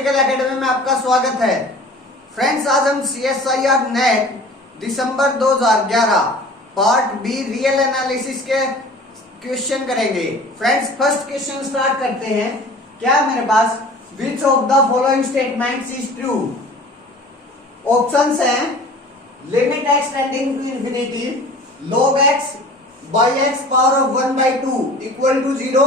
Mathematical academy में आपका स्वागत है। फ्रेंड्स, आज हम CSIR नेट दिसंबर 2011 पार्ट बी रियल एनालिसिस के क्वेश्चन करेंगे। फ्रेंड्स, फर्स्ट क्वेश्चन स्टार्ट करते हैं। क्या है मेरे पास? Which of the following statements is true? Options हैं limit x tending to infinity log x by x power of 1 by 2 equal to 0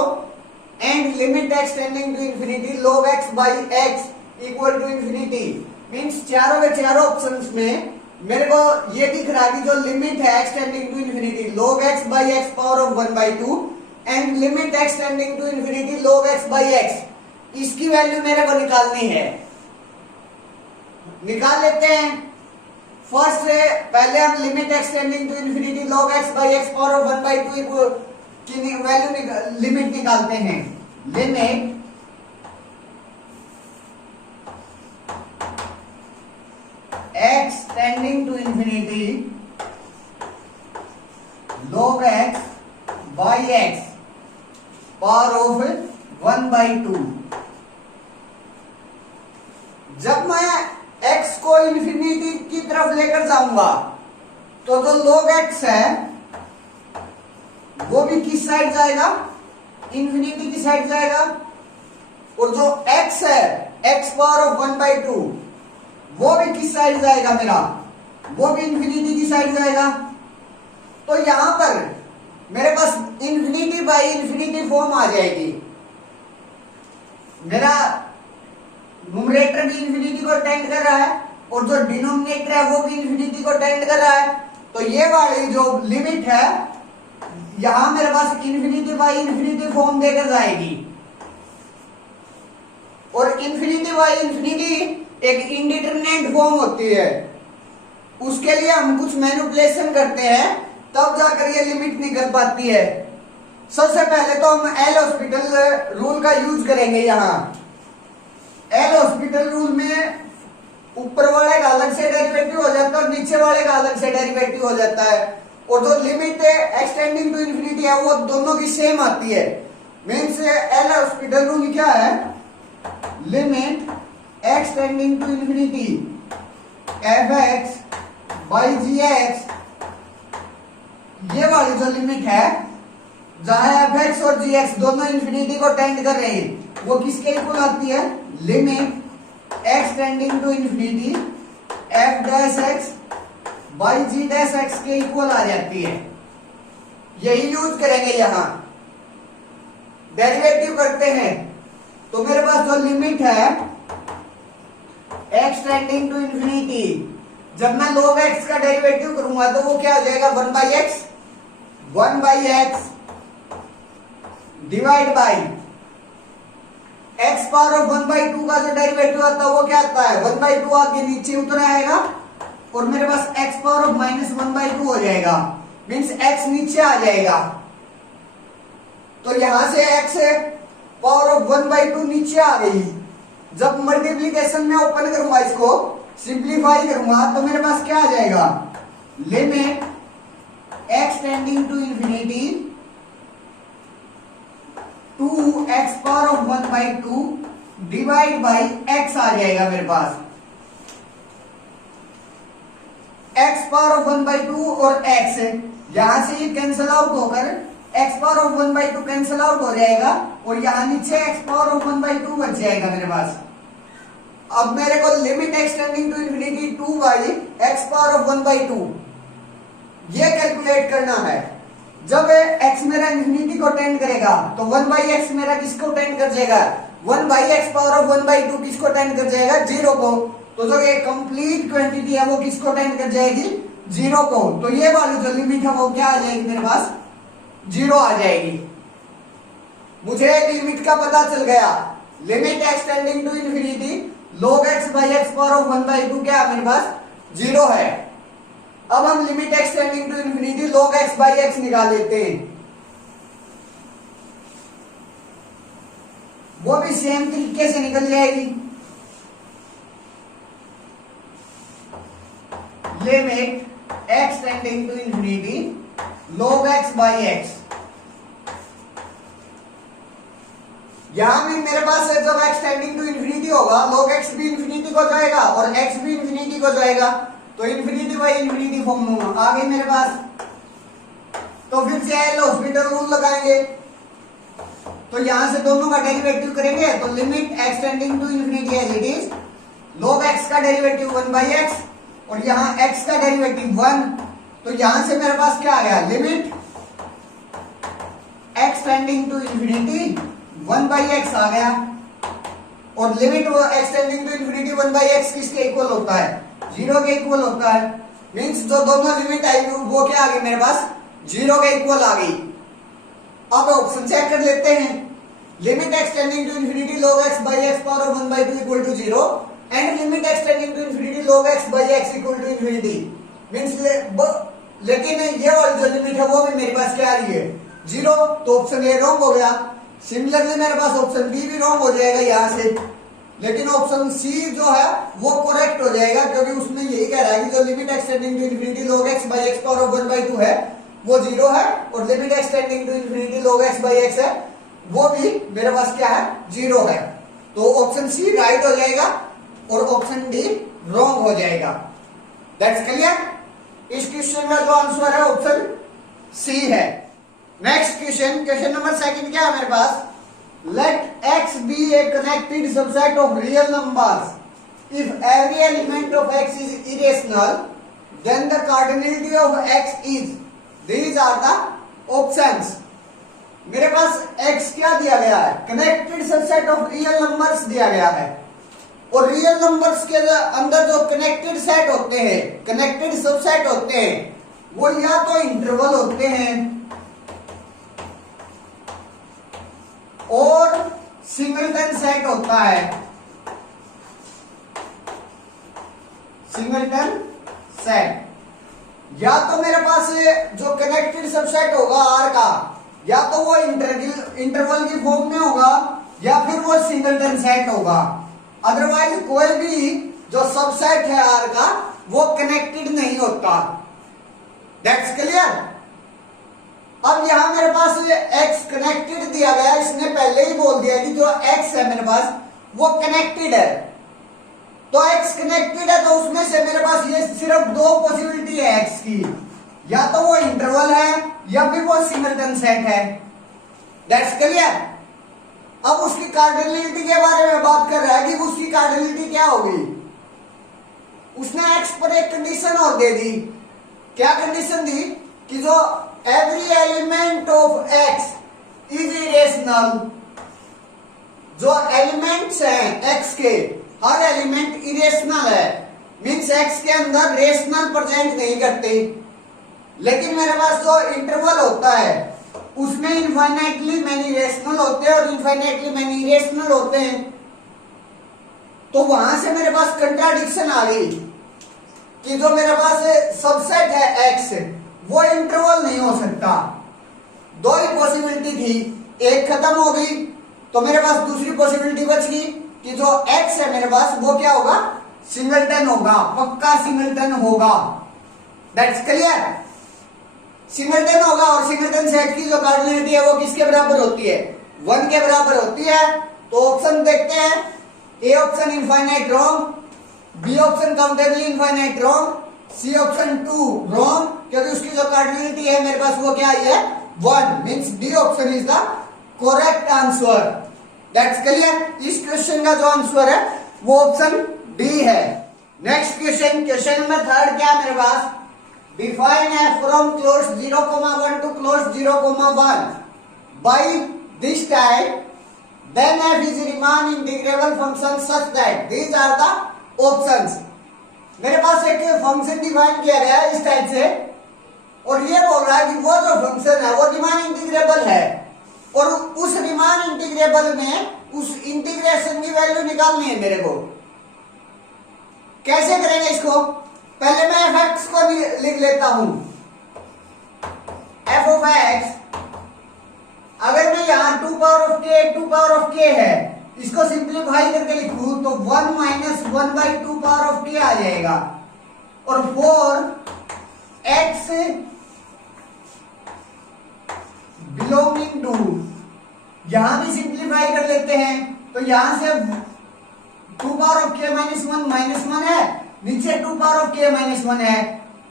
and limit x tending to infinity log x by x equal to infinity। Means चारों के चारों options में मेरे को ये दिख रहा है कि जो लिमिट है x tending to infinity log x by x power of 1 by 2 and limit x tending to infinity log x by x, इसकी वैल्यू मेरे को निकालनी है। निकाल लेते हैं। फर्स्ट पहले हम limit x tending to infinity log x by x power of 1 by 2 की वैल्यू लिमिट निकालते हैं। Limit x tending to infinity log x by x power of 1 by 2। जब मैं x को इंफिनिटी की तरफ लेकर जाऊंगा तो जो log x है वो भी किस साइड जाएगा? इंफिनिटी की साइड जाएगा। और जो x है x पावर ऑफ 1 by 2 वो भी किस साइड जाएगा? मेरा वो भी इंफिनिटी की साइड जाएगा। तो यहां पर मेरे पास इंफिनिटी बाई इंफिनिटी फॉर्म आ जाएगी। मेरा न्यूमरेटर भी इंफिनिटी को टेंड कर रहा है और जो डिनोमिनेटर है वो भी इंफिनिटी को टेंड कर रहा है। तो ये वाली जो लिमिट है यहां मेरे पास इंफिनिटी बाई इंफिनिटी फॉर्म देकर जाएगी। और इंफिनिटी बाई इंफिनिटी एक इंडिटरमिनेट फॉर्म होती है। उसके लिए हम कुछ मैनिपुलेशन करते हैं तब जाकर ये लिमिट निकल पाती है। सबसे पहले तो हम एल हॉस्पिटल रूल का यूज करेंगे। यहाँ एल हॉस्पिटल रूल में ऊपर वाले का अलग से डेरिवेटिव हो जाता है और नीचे वाले का अलग से डेरिवेटिव हो जाता है। और जो लिमिट है एक्सटेंडिंग टू इंफिनिटी है वो दोनों की सेम आती है। मीन्स एल हॉस्पिटल रूल क्या है? Limit x tending to infinity fx by gx, ये वाली जो लिमिट है जहां fx और gx दोनों इंफिनिटी को टेंड कर रहे हैं वो किसके इक्वल आती है? Limit x tending to infinity f dash x by g dash x के इक्वल आ जाती है। यही यूज करेंगे। यहां डेरिवेटिव करते हैं तो मेरे पास जो लिमिट है x टेंडिंग टू इंफिनिटी, जब मैं log x का डेरिवेटिव करूंगा तो वो क्या हो जाएगा? 1 by x divide by x power of 1 by 2 का जो डेरिवेटिव आता है वो क्या आता है? 1 by 2 आगे नीचे उतर आएगा और मेरे पास x पावर ऑफ -1 by 2 हो जाएगा। मीन्स x नीचे आ जाएगा। तो यहां से x पावर ऑफ 1 by 2 नीचे आ गई। जब मल्टीप्लीकेशन में ओपन करूंगा, इसको सिंप्लीफाई करूंगा तो मेरे पास क्या आ जाएगा? Limit x tending to infinity 2x power of 1 by 2 divide by x आ जाएगा मेरे पास। x पावर ऑफ 1 by 2 और x यहां से ये कैंसिल आउट होकर x power of 1 by 2 cancel out हो जाएगा और यहां नीचे x पावर ऑफ 1 by 2 बच जाएगा मेरे पास। अब मेरे को limit x tending to infinity 2 by x power of 1 by 2 ये कैलकुलेट करना है। जब x मेरा इंफिनिटी को टेंड करेगा तो 1 by x मेरा किसको टेंड कर जाएगा? 1 by x power of 1 by 2 किसको टेंड कर जाएगा? 0 को। तो जो ये कंप्लीट क्वांटिटी है वो किसको टेंड कर जाएगी? 0 को। तो ये वाली जो लिमिट है वो क्या आ जाएगी मेरे पास? 0 आ जाएगी। मुझे एक लिमिट का पता चल गया। Limit x tending to infinity log x by x power of 1 by 2 क्या है मेरे पास? 0 है। अब हम limit x tending to infinity log x by x निकाल लेते हैं। वो भी सेम तरीके से निकल जाएगी। Limit x tending to infinity log x by x यहां भी मेरे पास है, जब x टेंडिंग टू इन्फिनिटी होगा log x भी इन्फिनिटी को जाएगा और x भी इन्फिनिटी को जाएगा, तो इन्फिनिटी बाई इन्फिनिटी फॉर्म में आ गई मेरे पास। तो फिर से एल हॉस्पिटल रूल लगाएंगे, तो यहां से दोनों का डेरिवेटिव करेंगे, तो limit x tending to infinity as it is log x का डेरिवेटिव 1/x और यहाँ x का डेरिवेटिव 1, तो यहां से मेरे पास क्या आ गया, limit x tending to infinity 1/x आ गया, और लिमिट वो x tending to infinity 1/x किसके इक्वल होता है, 0 के इक्वल होता है। मींस जो दोनों लिमिट आई वो क्या आ गई मेरे पास, 0 के इक्वल आ गई। अब ऑप्शन चेक कर लेते हैं, limit x tending to infinity log x by x power 1/2 equal to 0 and limit x tending to infinity log x by x equal to infinity. Means लेकिन ये वाली जो लिमिट है वो भी मेरे पास क्या आ रही है, 0, तो ऑप्शन ए रॉन्ग हो गया। सिमिलरली मेरे पास ऑप्शन बी भी रॉन्ग हो जाएगा यहां से, लेकिन ऑप्शन सी जो है वो करेक्ट हो जाएगा, क्योंकि उसमें यही कह रहा है कि जो limit x tending to infinity log x by x power 1/2 है वो 0 है, और limit x tending to infinity log x by x है वो भी मेरे पास क्या है, 0 है। तो ऑप्शन सी राइट हो जाएगा और ऑप्शन डी रॉन्ग हो जाएगा। That's clear. इस क्वेश्चन का जो आंसर है ऑप्शन सी है। Next question, question number second क्या है मेरे पास, late x be a connected subset of real numbers. If every element of x is irrational, then the cardinality of x is. These are the options. मेरे पास x क्या दिया गया है, connected subset of real numbers दिया गया है, और रियल नंबर्स के अंदर जो कनेक्टेड सेट होते हैं, कनेक्टेड सबसेट होते हैं, वो या तो इंटरवल होते हैं और सिंगलटन सेट होता है। सिंगलटन सेट, या तो मेरे पास जो कनेक्टेड सबसेट होगा आर का, या तो वो इंटरवल की फॉर्म में होगा या फिर वो सिंगलटन सेट होगा। अदरवाइज कोई भी जो सबसेट है आर का वो कनेक्टेड नहीं होता। That's clear. अब यहां मेरे पास x कनेक्टेड दिया गया, इसने पहले ही बोल दिया कि जो x है मेरे पास वो कनेक्टेड है, तो x कनेक्टेड है तो उसमें से मेरे पास ये सिर्फ दो पॉसिबिलिटी है x की, या तो वो इंटरवल है या फिर वो सिंगलटन सेट है। That's clear. अब उसकी कार्डिनलिटी के बारे में बात कर रहा है कि उसकी कार्डिनलिटी क्या होगी। उसने x पर एक कंडीशन और दे दी। क्या कंडीशन दी कि जो every element of x is irrational, जो एलिमेंट्स हैं x के, हर एलिमेंट इरेशनल है, मींस x के अंदर रेशनल प्रेजेंट नहीं करते। लेकिन मेरे पास जो इंटरवल होता है उसमें इनफाइनाइटली मैनी रेशनल होते हैं और इनफाइनाइटली मैनी इरेशनल होते हैं, तो वहां से मेरे पास कंट्राडिक्शन आ गई कि जो मेरे पास सबसेट है x वो इंटरवल नहीं हो सकता। दो ही पॉसिबिलिटी थी, एक खत्म हो गई, तो मेरे पास दूसरी पॉसिबिलिटी बच गई कि जो x है मेरे पास वो क्या होगा, सिंगलटन होगा, पक्का सिंगलटन होगा। That's clear. सिंगलटन होगा और सिंगलटन सेट की जो कार्डिनलिटी है वो किसके बराबर होती है, 1 के बराबर होती है। तो ऑप्शन देखते हैं, A option infinite wrong, B option countably infinite wrong, C option 2 wrong, क्योंकि उसकी जो कार्डिनलिटी है मेरे पास वो क्या आई है, 1, means D option is the correct answer. That's clear. इस क्वेश्चन का जो आंसर है वो ऑप्शन डी है। नेक्स्ट क्वेश्चन, क्वेश्चन नंबर 3 क्या है मेरे पास, define f from close 0,1 to close 0,1 by this type, then f is Riemann integrable function such that these are the options। मेरे पास एक फंक्शन डिफाइन किया गया है इस टाइप से, और ये बोल रहा है कि वो जो फंक्शन है वो रीमान इंटीग्रेबल है, और उस रीमान इंटीग्रेबल में उस इंटीग्रेशन की वैल्यू निकालनी है मेरे को। कैसे करेंगे इसको, पहले मैं f(x) को लिख लेता हूं। f of x, अगर मैं यहां 2 पावर ऑफ k है, इसको सिंप्लीफाई करके लिखूं तो 1 - 1/2 पावर ऑफ k आ जाएगा, और 4x बिलोंगिंग टू, यहां भी सिंप्लीफाई कर लेते हैं, तो यहां से 2 power of k minus one है, नीचे 2 power of k minus one है,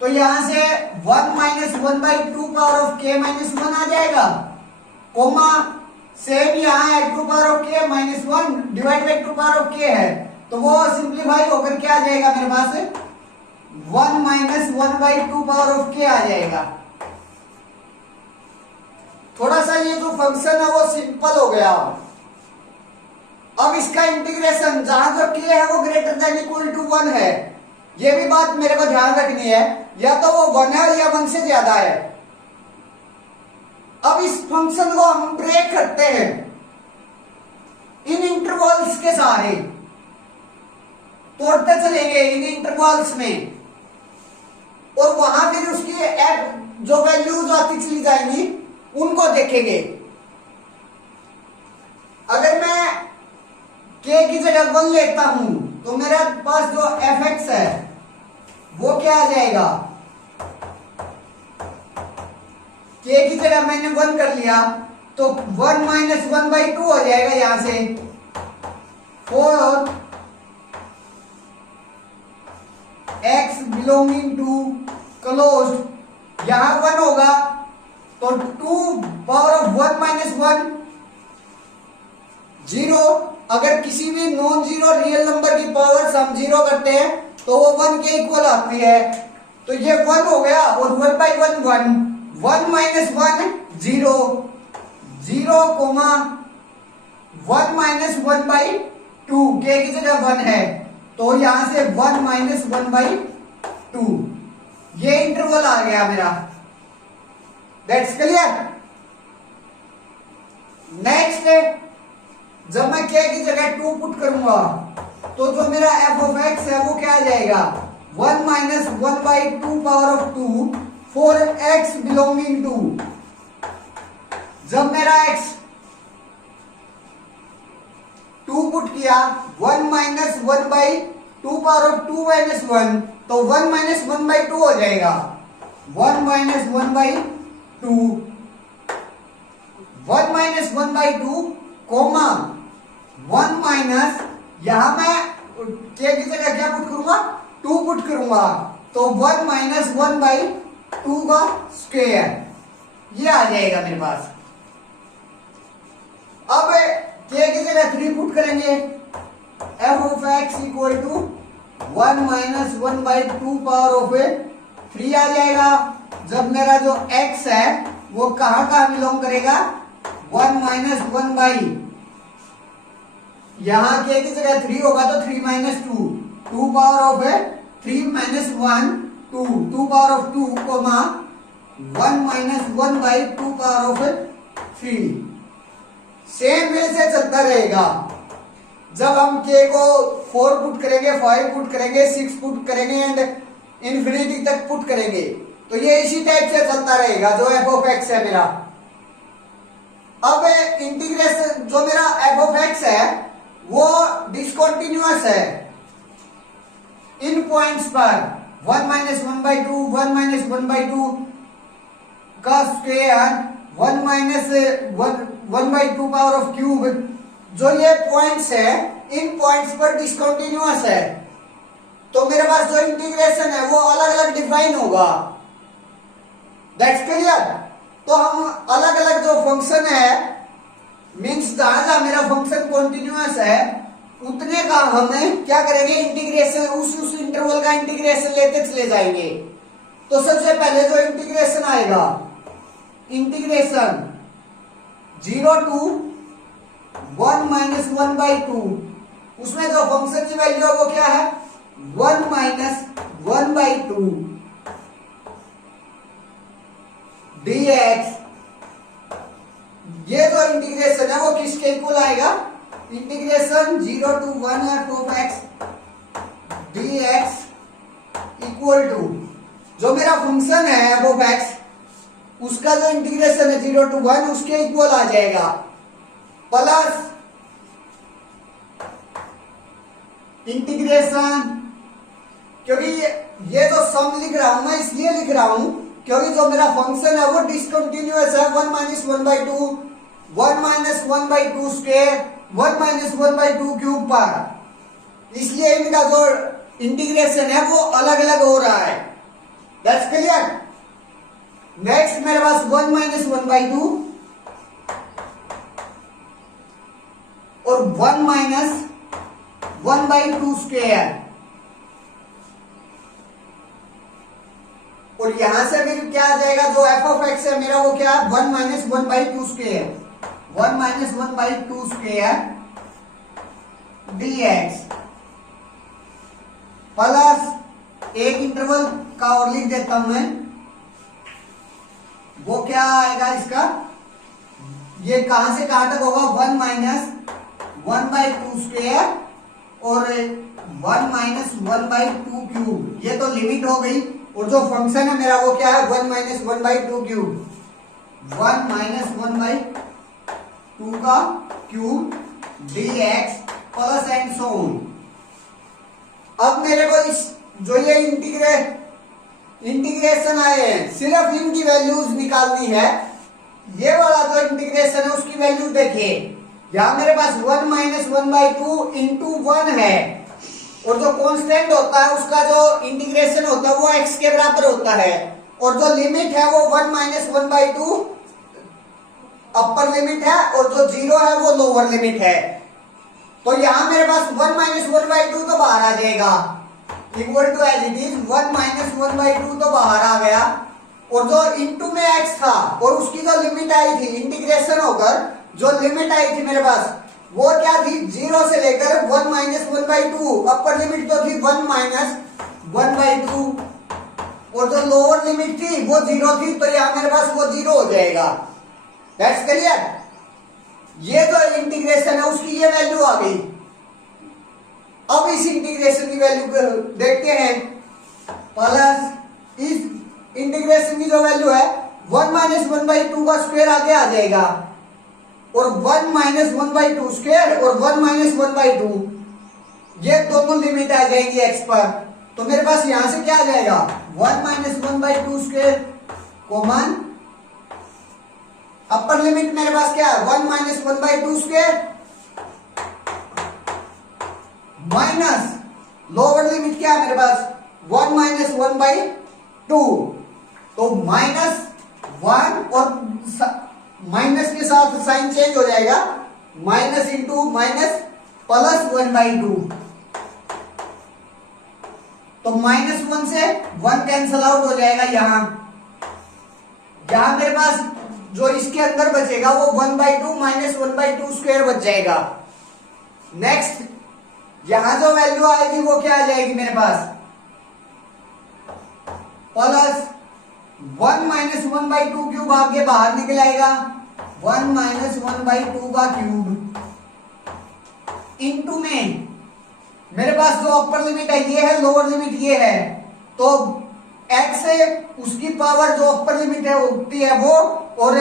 तो यहां से 1 minus one by 2 power of k minus one आ जाएगा, कोमा सेम यहाँ है 2 power of k minus one divide by 2 power of k है, तो वो सिंप्लीफाई होकर क्या आ जाएगा मेरे पास 1 minus one by 2 power of k आ जाएगा। थोड़ा सा ये जो फंक्शन है वो सिंपल हो गया। अब इसका इंटीग्रेशन जहां जो k है वो ग्रेटर देन इक्वल टू 1 है, ये भी बात मेरे को ध्यान रखनी है, या तो वो 1 है या 1 से ज्यादा है। अब इस फंक्शन को हम ब्रेक करते हैं इन इंटरवल्स के सारे, तोड़ते चलेंगे इन इंटरवल्स में, और वहां फिर उसकी जो वैल्यूज आती चली जाएंगी उनको देखेंगे। अगर मैं k की जगह 1 लेता हूं तो मेरे पास जो fx है वो क्या आ जाएगा, k की जगह मैंने 1 कर लिया तो 1 माइनस वन बाई 2 हो जाएगा, यहां से 4 x बिलोंगिंग टू क्लोज्ड, यहां 1 होगा तो 2 पावर ऑफ 1 माइनस 1 0। अगर किसी भी नॉन जीरो रियल नंबर की पावर हम 0 करते हैं तो वो 1 के इक्वल आती है, तो ये 1 हो गया, और 1 by 1 1 minus 1 0 0 comma 1 minus 1 by 2, k की जगह 1 है तो यहां से 1 माइनस 1 बाई 2, ये इंटरवल आ गया मेरा। That's clear. नेक्स्ट जब मैं k की जगह 2 पुट करूंगा तो जो मेरा f ऑफ x है वो क्या आ जाएगा 1 minus 1 by 2 power of 2 for x belonging to, जब मेरा x 2 पुट किया 1 minus 1 by 2 power of 2 minus 1, तो 1 माइनस 1 बाई 2 हो जाएगा 1 minus 1 by 2, 1 minus 1 by 2 comma 1 minus, यहां मैं k की जगह क्या पुट करूंगा 2 पुट करूंगा, तो 1 माइनस 1 बाई 2 का स्क्वायर, ये आ जाएगा मेरे पास। अब k की जगह 3 पुट करेंगे, f of x equal to 1 minus 1 by 2 power of 3 आ जाएगा। जब मेरा जो x है वो कहां कहां बिलोंग करेगा 1 माइनस 1 बाई, यहां k की जगह 3 होगा तो 3 minus 2 2 power of 3 minus 1 2 2 power of 2 comma 1 minus 1 by 2 power of 3। Same way से चलता रहेगा। जब हम k को 4 पुट करेंगे 5 पुट करेंगे 6 पुट करेंगे एंड इंफिनिटी तक पुट करेंगे तो ये इसी टाइप से चलता रहेगा जो f ऑफ x है मेरा। अब इंटीग्रेशन जो मेरा f ऑफ x है वो डिसकंटिन्यूअस है इन पॉइंट्स पर 1 माइनस 1 बाई 2 1 माइनस 1 बाई 2 का square 1 minus 1 by 2 power of cube, जो ये पॉइंट्स है इन पॉइंट्स पर डिसकंटिन्यूअस है, तो मेरे पास जो इंटीग्रेशन है वो अलग अलग डिफाइन होगा। That's clear. तो हम अलग अलग जो फंक्शन है मीन्स जहां जहां मेरा फंक्शन कॉन्टिन्यूअस है उतने का हमें क्या करेंगे इंटीग्रेशन, उस इंटरवल का इंटीग्रेशन लेते चले जाएंगे। तो सबसे पहले जो इंटीग्रेशन आएगा इंटीग्रेशन 0 टू 1 माइनस 1 बाई 2, उसमें जो फंक्शन की वैल्यू है वो क्या है 1 माइनस 1 बाई 2 dx। ये जो इंटीग्रेशन है वो किसके इक्वल आएगा integration 0 to 1 f of x dx equal to जो मेरा फंक्शन है f ऑफ x उसका जो इंटीग्रेशन है 0 टू 1 उसके इक्वल आ जाएगा प्लस इंटीग्रेशन, क्योंकि ये जो सम लिख रहा हूं मैं इसलिए लिख रहा हूं क्योंकि जो मेरा फंक्शन है वो डिसकंटिन्यूअस है 1 माइनस 1 बाई 2 1 - 1/2 स्क्वायर 1 - 1/2 क्यूब पर, इसलिए इनका जो इंटीग्रेशन है वो अलग अलग हो रहा है। That's clear. नेक्स्ट मेरे पास 1 - 1/2 और 1 - 1/2 स्क्वायर, और यहां से फिर क्या आ जाएगा, जो एफ ऑफ एक्स है मेरा वो क्या है 1 - 1/2 स्क्वायर 1 - 1/2 स्क्वायर dx प्लस एक इंटरवल का और लिख देता हूं मैं, वो क्या आएगा इसका, ये कहां से कहां तक होगा 1 - 1/2 स्क्वायर और 1 - 1/2 क्यूब, ये तो लिमिट हो गई। और जो फंक्शन है मेरा वो क्या है 1 - 1/2 क्यूब 1 - 1/2 का cube dx plus and so on. अब मेरे को इस जो ये इंटीग्रेशन आए हैं सिर्फ इनकी वैल्यूज निकालनी है। ये वाला जो इंटीग्रेशन है उसकी वैल्यू देखिए, यहां मेरे पास 1 - 1/2 इंटू 1 है, और जो कांस्टेंट होता है उसका जो इंटीग्रेशन होता है वो x के बराबर होता है, और जो लिमिट है वो 1 - 1/2 अपर लिमिट है और जो 0 है वो लोअर लिमिट है। तो यहां मेरे पास 1 - 1/2 तो बाहर आ जाएगा, equal to as it is 1 - 1/2 तो बाहर आ गया, और जो इनटू में x था और उसकी जो लिमिट आई थी इंटीग्रेशन होकर जो लिमिट आई थी मेरे पास वो क्या थी 0 से लेकर 1 - 1/2, अपर लिमिट तो थी 1 - 1/2 और जो लोअर लिमिट थी वो 0 थी, तो यहां मेरे पास वो 0 हो जाएगा। That's clear. ये जो इंटीग्रेशन है उसकी ये वैल्यू आ गई। अब इस इंटीग्रेशन की वैल्यू देखते हैं, प्लस इस इंटीग्रेशन की जो वैल्यू है 1 - 1/2 का स्क्वायर आगे आ जाएगा, और 1 - 1/2 स्क्वायर और 1 - 1/2 ये दोनों लिमिट आ जाएंगी x पर। तो मेरे पास यहां से क्या आ जाएगा 1 - 1/2 स्क्वायर कॉमन, अपर लिमिट मेरे पास क्या है 1 - 1/2 स्क्वायर माइनस लोअर लिमिट क्या है मेरे पास 1 - 1/2, तो -1 और माइनस के साथ साइन चेंज हो जाएगा, माइनस इंटू माइनस प्लस 1/2, तो -1 से 1 कैंसल आउट हो जाएगा। यहां मेरे पास जो इसके अंदर बचेगा वो 1/2 - 1/2 स्क्वायर बच जाएगा। नेक्स्ट यहां जो वैल्यू आएगी वो क्या आ जाएगी मेरे पास प्लस 1 - 1/2 क्यूब आगे बाहर निकल आएगा 1 - 1/2 का क्यूब इंटू में मेरे पास जो अपर लिमिट है ये है, लोअर लिमिट ये है, तो x से उसकी पावर जो अपर लिमिट है होती है वो, और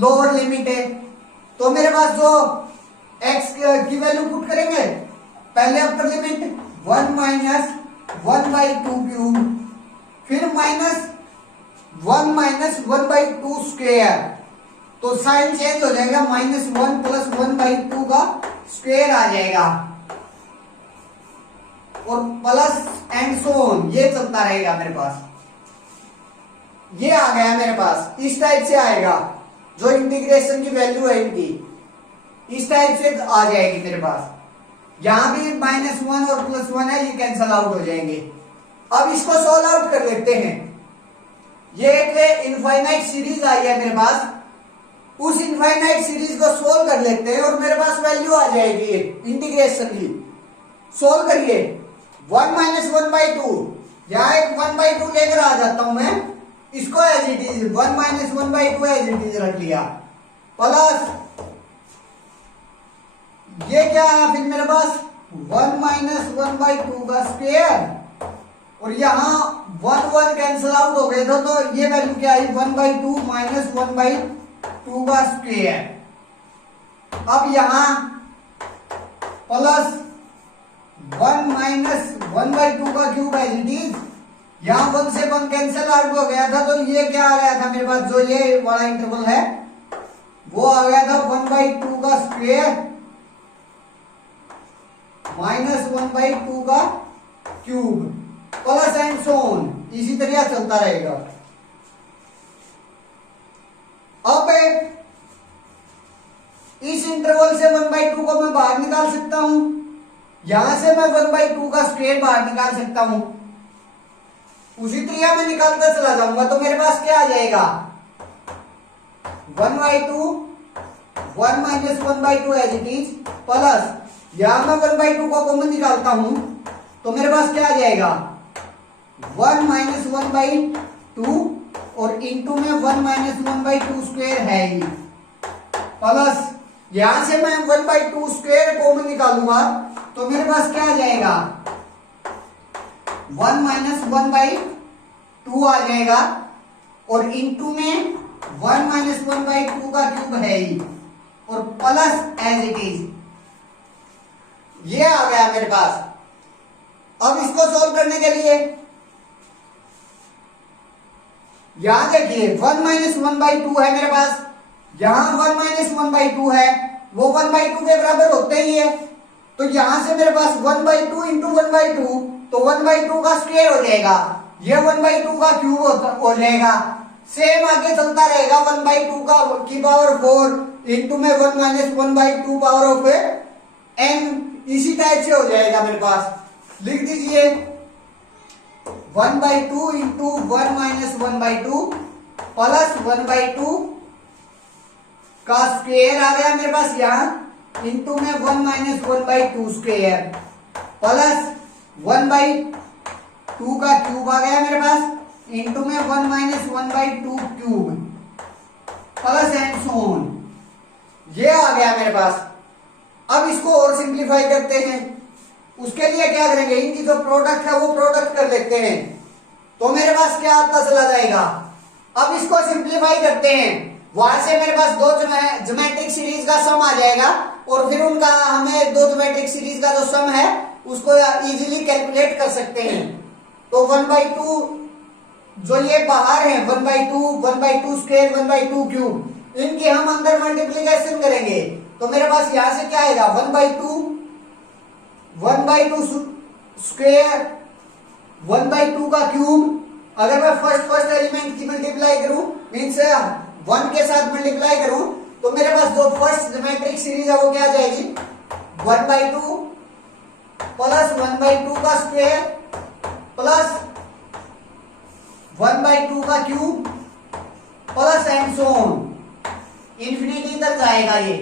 लोअर लिमिट है, तो मेरे पास जो x की वैल्यू पुट करेंगे, पहले अपर लिमिट 1 - 1/2 क्यूब, फिर -1 - 1/2 स्क्वायर, तो साइन चेंज हो जाएगा -1 + 1/2 का स्क्वायर आ जाएगा, और प्लस एंड सो ऑन ये चलता रहेगा मेरे पास। ये आ गया मेरे पास, इस टाइप से आएगा जो इंटीग्रेशन की वैल्यू है इनकी, इस टाइप से आ जाएगी मेरे पास। यहां भी -1 और +1 है, ये कैंसल आउट हो जाएंगे। अब इसको सॉल्व आउट कर लेते हैं। ये एक इनफाइनाइट सीरीज आई है मेरे पास, उस इनफाइनाइट सीरीज को सोल्व कर लेते हैं और मेरे पास वैल्यू आ जाएगी इंटीग्रेशन की। सोल्व करिए 1 - 1/2, यहां एक 1/2 लेकर आ जाता हूं मैं, इसको as it is 1 - 1/2 as it is रख लिया, प्लस ये क्या आया फिर मेरे पास 1 - 1/2 का स्क्वायर, और यहां 1 कैंसिल आउट हो गए थे, तो ये वैल्यू क्या आई 1/2 - 1/2 का स्क्वायर। अब यहां प्लस 1 - 1/2 का क्यूब एज इट इज, यहां 1 से 1 कैंसिल आउट हो गया था, तो ये क्या आ गया था मेरे पास, जो ये वाला इंटरवल है वो आ गया था 1/2 का स्क्वायर माइनस 1/2 का cube plus and so on, इसी तरह चलता रहेगा। अब इस इंटरवल से 1/2 को मैं बाहर निकाल सकता हूं, यहां से मैं 1/2 का स्क्वायर बाहर निकाल सकता हूं, उसी तरह मैं निकालता चला जाऊंगा तो मेरे पास क्या आ जाएगा 1/2 1 माइनस 1/2 एज इट इज प्लस यहां मैं 1/2 को कॉमन निकालता हूं तो मेरे पास क्या आ जाएगा 1 माइनस 1/2 और इंटू में 1 माइनस 1/2 स्क्वायर है ही, प्लस यहां से मैं 1/2 स्क्वायर कॉमन निकालूंगा तो मेरे पास क्या आ जाएगा 1 माइनस 1/2 आ जाएगा और इंटू में 1 माइनस 1/2 का क्यूब है ही और प्लस एज इट इज, ये आ गया मेरे पास। अब इसको सॉल्व करने के लिए यहां देखिए 1 माइनस 1/2 है मेरे पास, यहां 1 माइनस 1/2 है, वो 1/2 के बराबर होते ही है, तो यहां से मेरे पास 1/2 इंटू 1/2 तो 1/2 का स्क्वायर हो जाएगा, ये 1/2 का क्यूब हो जाएगा, सेम आगे चलता रहेगा 1/2 का की पावर 4 इंटू में 1 माइनस 1/2 पावर ऑफ n, इसी टाइप से हो जाएगा मेरे पास। लिख दीजिए 1/2 इंटू 1 माइनस 1/2 प्लस 1/2 का स्क्वायर आ गया मेरे पास यहां इंटू में 1 माइनस 1/2 स्क्वायर प्लस 1/2 का क्यूब आ गया मेरे पास इंटू में 1 माइनस 1/2 cube plus and so on, ये आ गया मेरे पास। अब इसको और सिंप्लीफाई करते हैं, उसके लिए क्या करेंगे इनकी जो प्रोडक्ट है वो प्रोडक्ट कर लेते हैं तो मेरे पास क्या आता चला जाएगा। अब इसको सिंप्लीफाई करते हैं, वहां से मेरे पास दो ज्योमेट्रिक सीरीज का सम आ जाएगा और फिर उनका हमें दो ज्योमेट्रिक सीरीज का जो सम है उसको इजीली कैलकुलेट कर सकते हैं। तो 1/2 जो ये बाहर है 1/2 स्क्वायर 1/2 क्यूब, इनकी हम अंदर मल्टीप्लीकेशन करेंगे तो मेरे पास यहां से क्या आएगा 1/2 स्क्वायर 1/2 का क्यूब, अगर मैं फर्स्ट एलिमेंट की मल्टीप्लाई करूं मींस 1 के साथ मल्टीप्लाई करूं तो मेरे पास जो फर्स्ट ज्योमेट्रिक सीरीज है वो क्या आ जाएगी 1/2 प्लस 1/2 का स्क्वायर प्लस 1/2 का cube plus and so on, infinity तक जाएगा, ये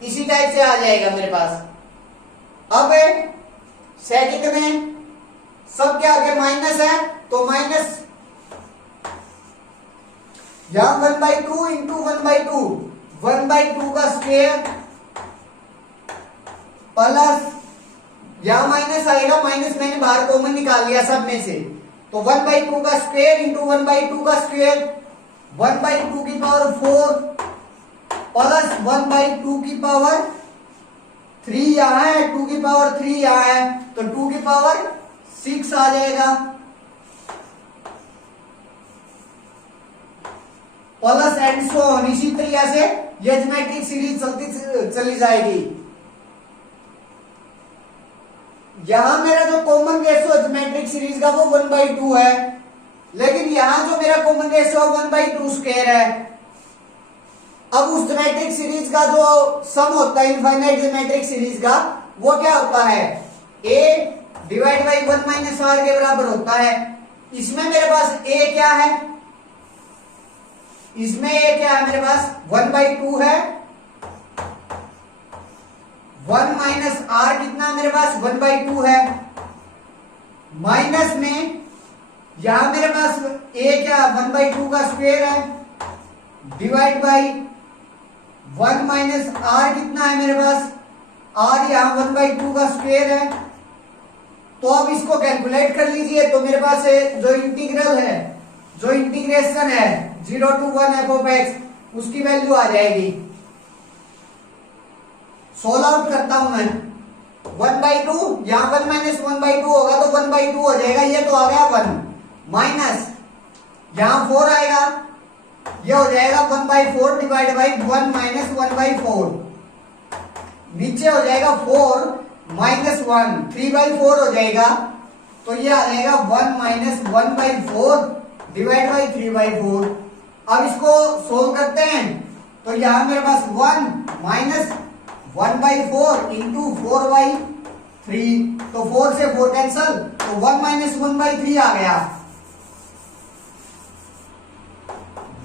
इसी टाइप से आ जाएगा मेरे पास। अब सेकंड में सब क्या आगे माइनस है तो माइनस यहां 1/2 इंटू 1/2 का स्क्वायर प्लस यहां माइनस आएगा, माइनस मैंने बाहर कॉमन निकाल लिया सब में से, तो 1/2 का स्क्वायर इंटू 1/2 का स्क्वायर 1/2 की पावर 4 प्लस 1/2 की पावर 3 यहां है 2 की पावर 3 यहां है तो 2 की पावर 6 आ जाएगा प्लस एंड सो ऑन, इसी तरीके से ये ज्योमेट्रिक सीरीज चलती चली जाएगी। यहां मेरा जो कॉमन रेशियो ज्योमेट्रिक सीरीज का वो 1/2 है, लेकिन यहां जो मेरा कॉमन रेशियो 1/2 स्क्वायर है। अब उस ज्योमेट्रिक सीरीज का जो सम होता है इनफाइनाइट ज्योमेट्रिक सीरीज का वो क्या होता है a divide by 1 minus r के बराबर होता है। इसमें मेरे पास a क्या है, इसमें a क्या है मेरे पास 1/2 है, 1 माइनस r कितना मेरे पास 1/2 है, माइनस में यहां मेरे पास a क्या 1/2 का स्क्वायर है डिवाइड बाई 1 माइनस r कितना है मेरे पास r यहां 1/2 का स्क्वायर है। तो अब इसको कैलकुलेट कर लीजिए तो मेरे पास जो इंटीग्रल है जो इंटीग्रेशन है 0 to 1 f of x उसकी वैल्यू आ जाएगी। सोल्व आउट करता हूं मैं 1/2 यहां 1 माइनस 1/2 होगा तो 1/2 हो जाएगा, ये तो आ गया 1 माइनस यहां 4 आएगा ये हो जाएगा 1/4 डिवाइड बाई 1 माइनस 1/4। नीचे हो जाएगा 4 माइनस 1, 3/4 हो जाएगा। तो ये आ जाएगा 1 माइनस 1/4 डिवाइड बाई 3/4। अब इसको सोल्व करते हैं तो यहां मेरे पास 1 माइनस 1/4 इंटू 4/3, तो 4 से 4 कैंसल, तो 1 माइनस 1/3 आ गया।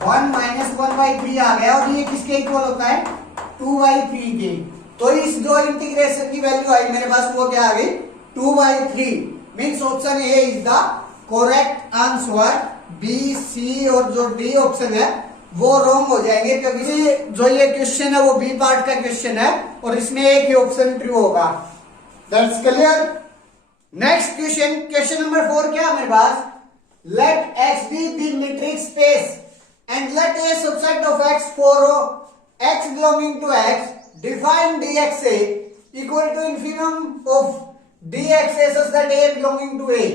1 माइनस 1/3 आ गया और ये किसके इक्वल होता है 2/3 के। तो इस जो इंटीग्रेशन की वैल्यू आई मेरे पास वो क्या आ गई 2/3। Means option A is the correct answer. B, C और जो डी ऑप्शन है वो रॉन्ग हो जाएंगे, क्योंकि जो ये क्वेश्चन है वो बी पार्ट का क्वेश्चन है और इसमें एक ही ऑप्शन ट्रू होगा। That's clear. Next question, question number 4 क्या है मेरे पास, let X be the metric space and let a subset of x for x belonging to x, define dxa equal to infimum of dxa such that a belonging to a.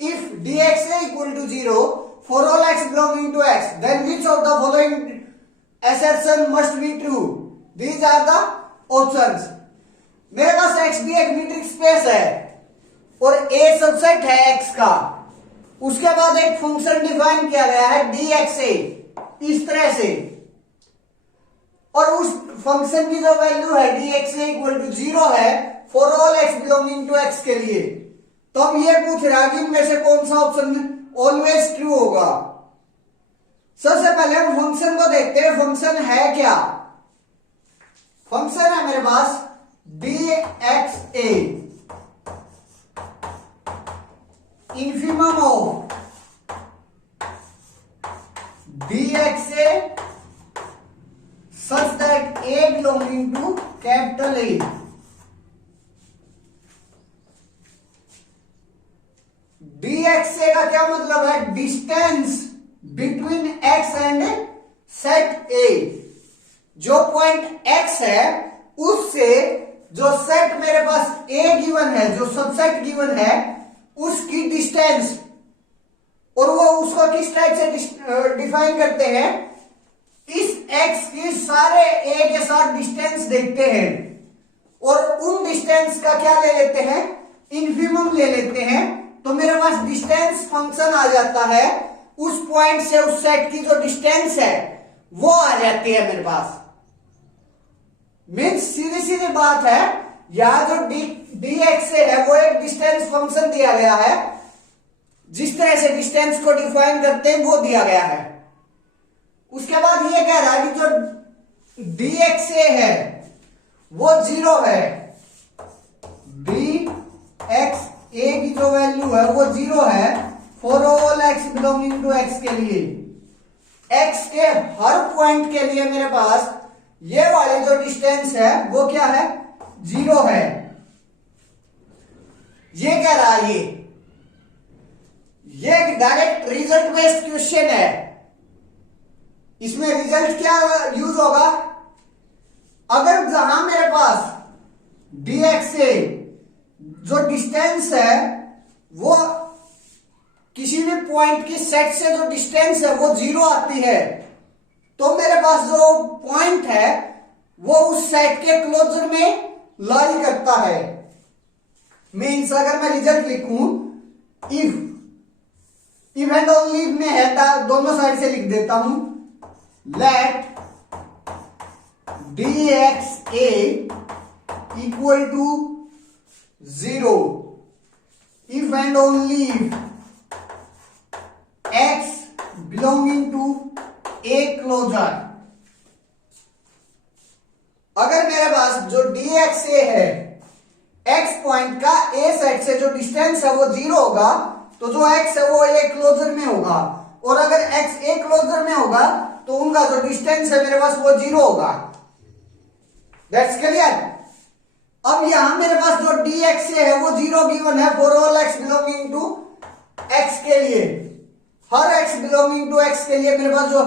If dxa equal to 0 for all x belonging to x, then which of the following assertion must be true? These are the options. मेरे पास x भी एक metric space है और a subset है x का। उसके बाद एक फंक्शन डिफाइन किया गया है dxa इस तरह से, और उस फंक्शन की जो वैल्यू है dxa इक्वल टू 0 है for all x belonging to x के लिए। तो अब ये पूछ रहा है कि इनमें से कौन सा ऑप्शन ऑलवेज ट्रू होगा। सबसे पहले हम फंक्शन को देखते हैं, फंक्शन है क्या। फंक्शन है मेरे पास dxa infimum of dxa such that a belonging to capital A. dxa का क्या मतलब है, distance between x and set A। जो पॉइंट x है उससे जो सेट मेरे पास A गिवन है, जो सबसेट गिवन है उसकी डिस्टेंस, और वो उसको किस टाइप से डिफाइन करते हैं, इस x की सारे a के साथ डिस्टेंस देखते हैं और उन डिस्टेंस का क्या ले लेते हैं, इन्फिमम ले लेते हैं। तो मेरे पास डिस्टेंस फंक्शन आ जाता है, उस पॉइंट से उस सेट की जो डिस्टेंस है वो आ जाती है मेरे पास। मीन्स सीधी सीधी बात है, यहां जो dxa है वो एक डिस्टेंस फंक्शन दिया गया है, जिस तरह से डिस्टेंस को डिफाइन करते हैं वो दिया गया है। उसके बाद ये कह रहा है कि जो dxa है वो 0 है, dxa की जो वैल्यू है वो 0 है for all x belonging to x के लिए। x के हर पॉइंट के लिए मेरे पास ये वाली जो डिस्टेंस है वो क्या है, 0 है। ये कह रहा है ये डायरेक्ट रिजल्ट बेस्ड क्वेश्चन है। इसमें रिजल्ट क्या यूज होगा, अगर जहां मेरे पास dxa जो डिस्टेंस है वो किसी भी पॉइंट की सेट से जो डिस्टेंस है वो 0 आती है, तो मेरे पास जो पॉइंट है वो उस सेट के क्लोजर में लाई करता है। मीन्स अगर मैं रिजल्ट लिखूं, इफ एंड ओनली में है, दोनों साइड से लिख देता हूं, let dxa equal to 0 if and only x belonging to a closure. अगर मेरे पास जो dxa है x पॉइंट का a सेट से जो डिस्टेंस है वो 0 होगा, तो जो x है वो a क्लोजर में होगा, और अगर x a क्लोजर में होगा तो उनका जो डिस्टेंस है मेरे पास वो 0 होगा। That's clear. अब यहां मेरे पास जो dxa है वो 0 गिवन है for all x belonging to x के लिए। हर x बिलोंगिंग टू x के लिए मेरे पास जो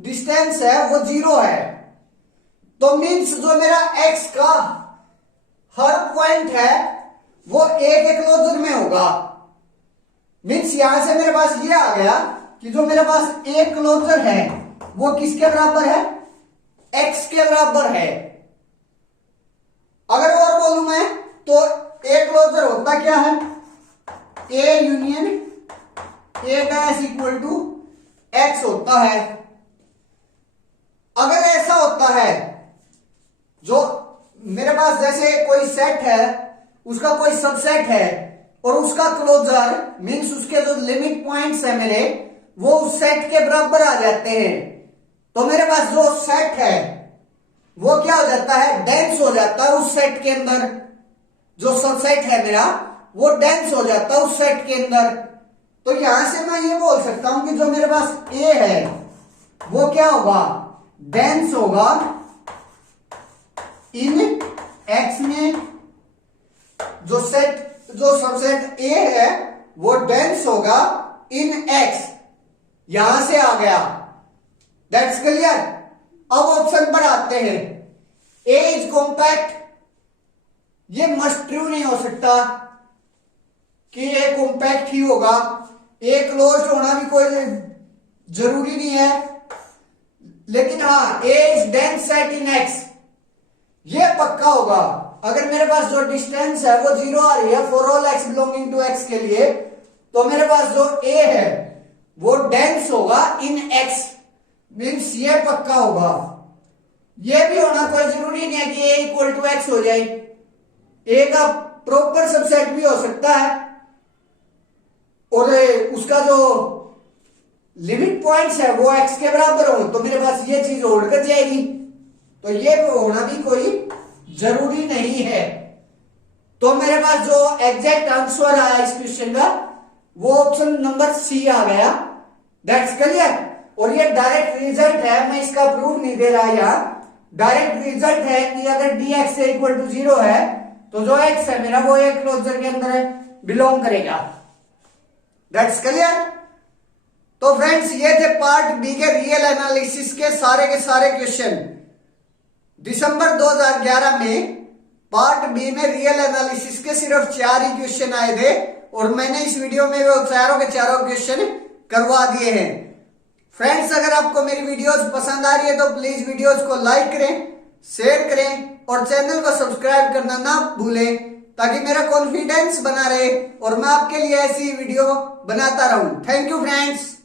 डिस्टेंस है वो 0 है। तो मीन्स जो मेरा x का हर पॉइंट है वो a के क्लोजर में होगा। मीन्स यहां से मेरे पास ये आ गया कि जो मेरे पास ए क्लोजर है वो किसके बराबर है, एक्स के बराबर है। अगर और बोलूं मैं तो ए क्लोजर होता क्या है, A union A dash equal to X होता है। अगर ऐसा होता है, जो मेरे पास जैसे कोई सेट है उसका कोई सबसेट है और उसका क्लोजर मींस उसके जो लिमिट पॉइंट्स है मेरे वो उस सेट के बराबर आ जाते हैं, तो मेरे पास जो सेट है वो क्या हो जाता है, डेंस हो जाता है उस सेट के अंदर। जो सबसेट है मेरा वो डेंस हो जाता है उस सेट के अंदर। तो यहां से मैं ये बोल सकता हूं कि जो मेरे पास ए है वो क्या होगा, डेंस होगा इन एक्स में। जो सबसेट ए है वो डेंस होगा इन एक्स। यहां से आ गया, दैट्स क्लियर। अब ऑप्शन पर आते हैं, ए इज कॉम्पैक्ट। ये मस्ट ट्रू नहीं हो सकता कि ए कॉम्पैक्ट ही होगा, ए क्लोज्ड होना भी कोई जरूरी नहीं है, लेकिन हाँ A is dense set in X ये पक्का होगा। अगर मेरे पास जो डिस्टेंस है वो 0 आ रही है for all X belonging to X के लिए, तो मेरे पास जो ए है वो डेंस होगा इन एक्स, मीन्स ये पक्का होगा। ये भी होना कोई जरूरी नहीं है कि ए इक्वल टू एक्स हो जाए, ए का प्रॉपर सबसेट भी हो सकता है और उसका जो लिमिट पॉइंट्स है वो एक्स के बराबर हो, तो मेरे पास ये चीज होल्ड कर जाएगी। तो ये होना भी कोई जरूरी नहीं है। तो मेरे पास जो एग्जैक्ट आंसर आया इस क्वेश्चन का वो ऑप्शन नंबर सी आ गया, दैट्स क्लियर। और ये डायरेक्ट रिजल्ट है, मैं इसका प्रूफ नहीं दे रहा यहां, डायरेक्ट रिजल्ट है कि अगर डी एक्स इक्वल टू 0 है तो जो एक्स है मेरा वो एक क्लोजर के अंदर बिलोंग करेगा, दैट्स क्लियर। तो फ्रेंड्स ये थे पार्ट बी के रियल एनालिसिस के सारे क्वेश्चन। दिसंबर 2011 में पार्ट बी में रियल एनालिसिस के सिर्फ 4 ही क्वेश्चन आए थे और मैंने इस वीडियो में वो चारों के चारों क्वेश्चन करवा दिए हैं। फ्रेंड्स अगर आपको मेरी वीडियोस पसंद आ रही है तो प्लीज वीडियोस को लाइक करें, शेयर करें और चैनल को सब्सक्राइब करना ना भूलें ताकि मेरा कॉन्फिडेंस बना रहे और मैं आपके लिए ऐसी वीडियो बनाता रहूं। Thank you friends.